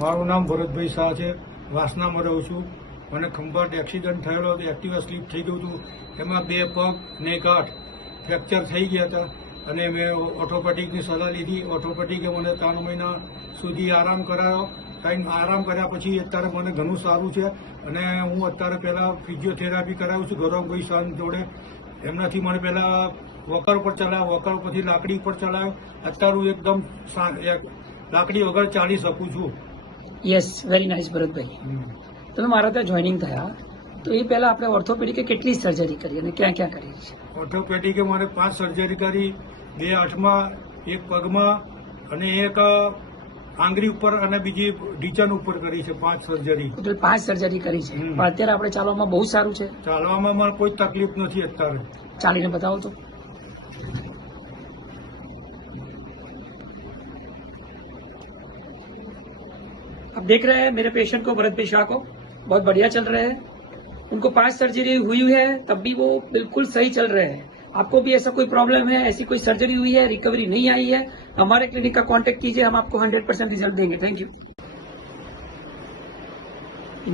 મારું નામ ભરતભાઈ શાહ છે. વાસનામાં રહું છું. મને ખંભાત એક્સિડન્ટ થયેલો હતો. એક્ટિવા સ્લીપ થઈ ગયું હતું. એમાં 2 પગ ને ગાંઠ ફ્રેક્ચર થઈ ગયા હતા અને મેં ઓર્થોપેડિકની સલાહ લીધી. ઓર્થોપેડિકે મને 3 મહિના સુધી આરામ કરાયો. આરામ કર્યા પછી અત્યારે મને ઘણું સારું છે અને હું અત્યારે પહેલાં ફિઝિયોથેરાપી કરાવું છું ગૌરવભાઈ શાહ જોડે. એમનાથી મને પહેલાં વોકર પર ચલાવ્યો, વોકર પરથી લાકડી પર ચલાવ્યો. અત્યારે હું એકદમ લાકડી વગર ચાલી શકું છું. Yes, very nice Bharatbhai. તમે મારા ત્યાં જોઈનિંગ થયા તો એ પહેલા આપણે ઓર્થોપેડિકે કેટલી સર્જરી કરી અને ક્યાં ક્યાં કરી છે? ઓર્થોપેડિકે મારે 5 સર્જરી કરી, 2 હાથમાં, 1 પગમાં અને 1 આંગળી ઉપર અને બીજી ઢીચણ ઉપર કરી છે. 5 સર્જરી. ટોટલ 5 સર્જરી કરી છે. પણ અત્યારે આપણે ચાલવામાં બહુ સારું છે. ચાલવામાં મને કોઈ તકલીફ નથી અત્યારે. ચાલીને બતાવો તો. आप देख रहे हैं मेरे पेशेंट को, भरत भाई शाह को, बहुत बढ़िया चल रहे हैं. उनको 5 सर्जरी हुई है तब भी वो बिल्कुल सही चल रहे हैं. आपको भी ऐसा कोई प्रॉब्लम है, ऐसी कोई सर्जरी हुई है, रिकवरी नहीं आई है, हमारे क्लिनिक का कांटेक्ट कीजिए, हम आपको 100% रिजल्ट देंगे. Thank you.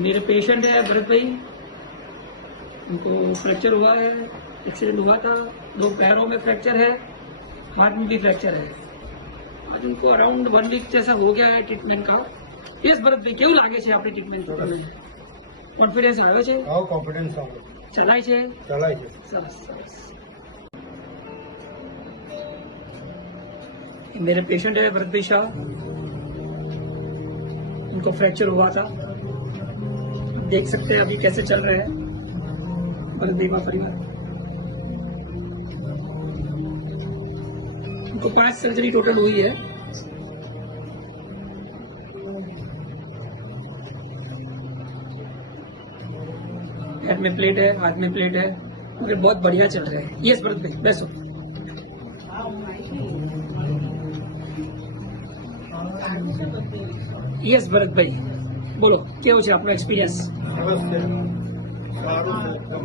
मेरे पेशेंट है भरत भाई, उनको फ्रैक्चर हुआ है, एक्सीडेंट हुआ था, 2 पैरों में फ्रैक्चर है, हाथ में भी फ्रैक्चर है. आज उनको अराउंड 1 वीक जैसा हो गया है ट्रीटमेंट का. યસ ભરતભાઈ, કેવું લાગે છે આપણી ટ્રીટમેન્ટ? કોન્ફિડન્સ આવે છે? હા, કોન્ફિડન્સ આવે. ચલાય છે? ચલાય છે. સરસ સરસ. मेरे पेशेंट है भरत भाई शाह, उनको फ्रैक्चर हुआ था. देख सकते हैं अभी कैसे चल रहे हैं भरत भाई का परिवार. उनको 5 सर्जरी टोटल हुई है. हेड में प्लेट है, हाथ में प्लेट है, मुझे बहुत बढ़िया चल रहा है. यस भरत भाई, बेसो. યસ ભરતભાઈ, બોલો કેવો છે આપનો એક્સપિરિયન્સ? સરસ છે, સારું છે એકદમ.